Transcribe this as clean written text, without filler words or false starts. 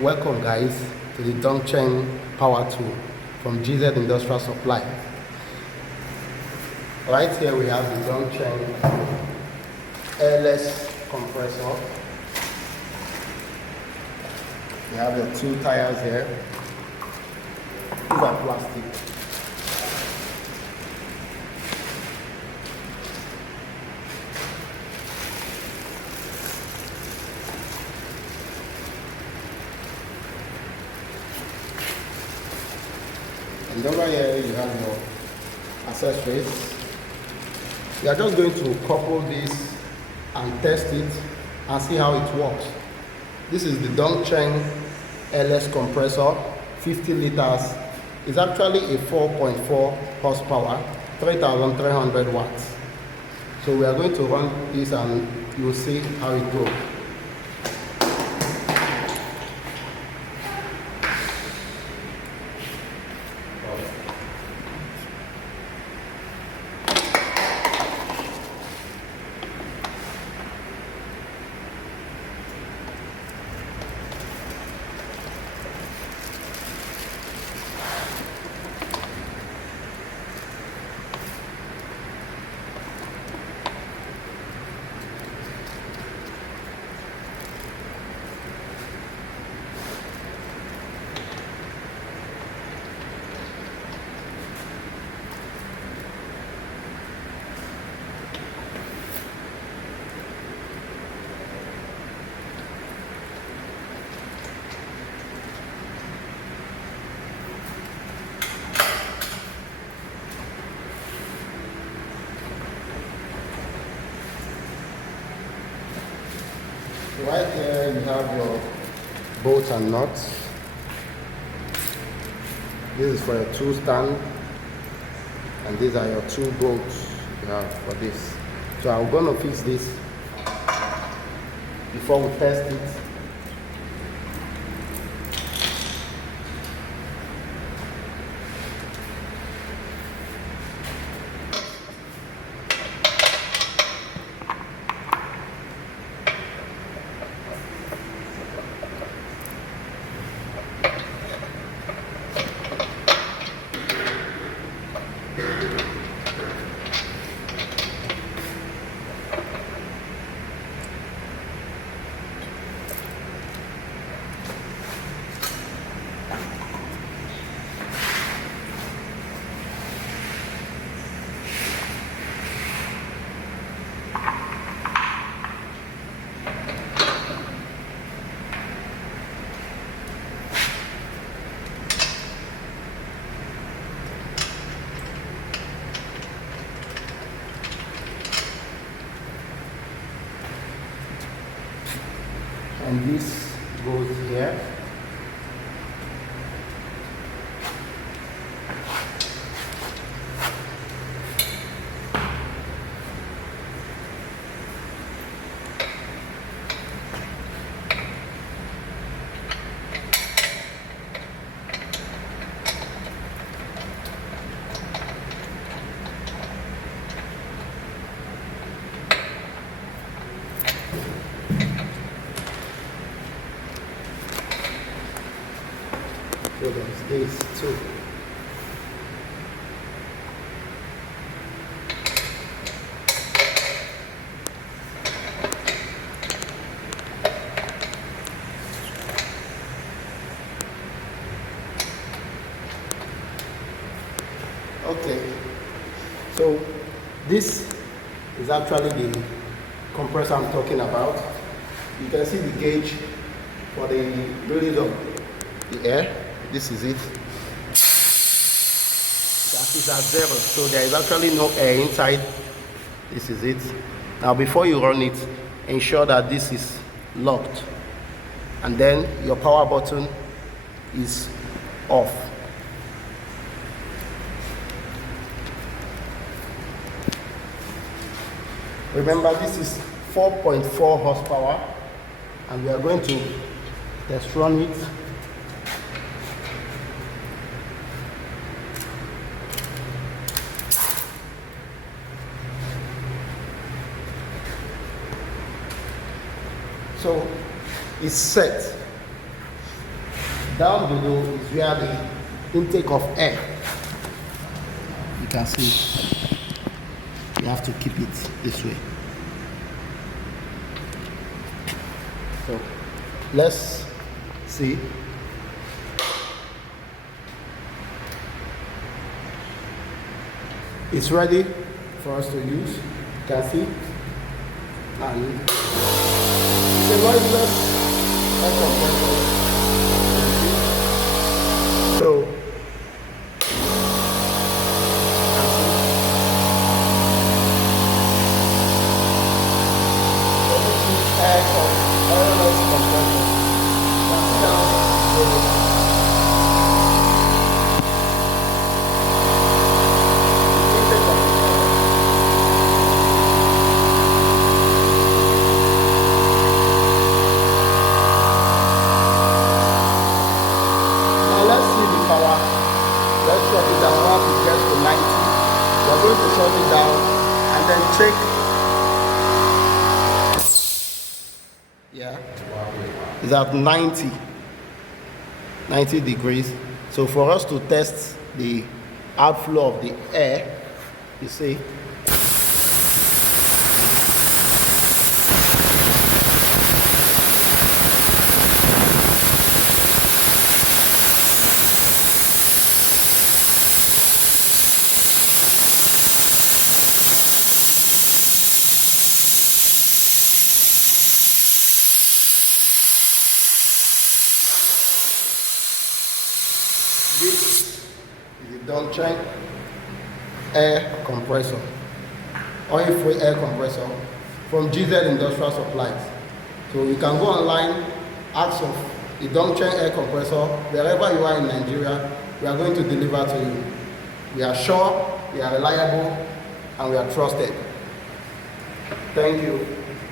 Welcome guys to the DongCheng Power Tool from GZ Industrial Supply. Right here we have the DongCheng airless compressor. We have the two tires here. These are plastic. And over here you have your accessories. We are just going to couple this and test it and see how it works. This is the DongCheng airless compressor, 50 liters. It's actually a 4.4 horsepower, 3,300 watts. So we are going to run this and you'll see how it goes. Right here you have your bolts and nuts. This is for your tool stand, and these are your two bolts you have for this. So I'm going to fix this before we test it. And this goes here. So there's this too. Okay, so this is actually the compressor I'm talking about. You can see the gauge for the release of the air. This is it. That is at 0, so there is actually no air inside. This is it. Now before you run it, ensure that this is locked, and then your power button is off. Remember, this is 4.4 horsepower, and we are going to test run it. So it's set. Down below is where the intake of air. You can see. You have to keep it this way. So let's see. It's ready for us to use. You can see. And it's a wireless air compressor. So let's shut it down once it gets to 90. We're going to shut it down and then check. Yeah, it's at 90 degrees. So for us to test the outflow of the air, you see, this is the DongCheng Air Compressor, Oil-Free Air Compressor from GZ Industrial Supplies. So you can go online, ask of the DongCheng Air Compressor wherever you are in Nigeria. We are going to deliver to you. We are sure, we are reliable, and we are trusted. Thank you.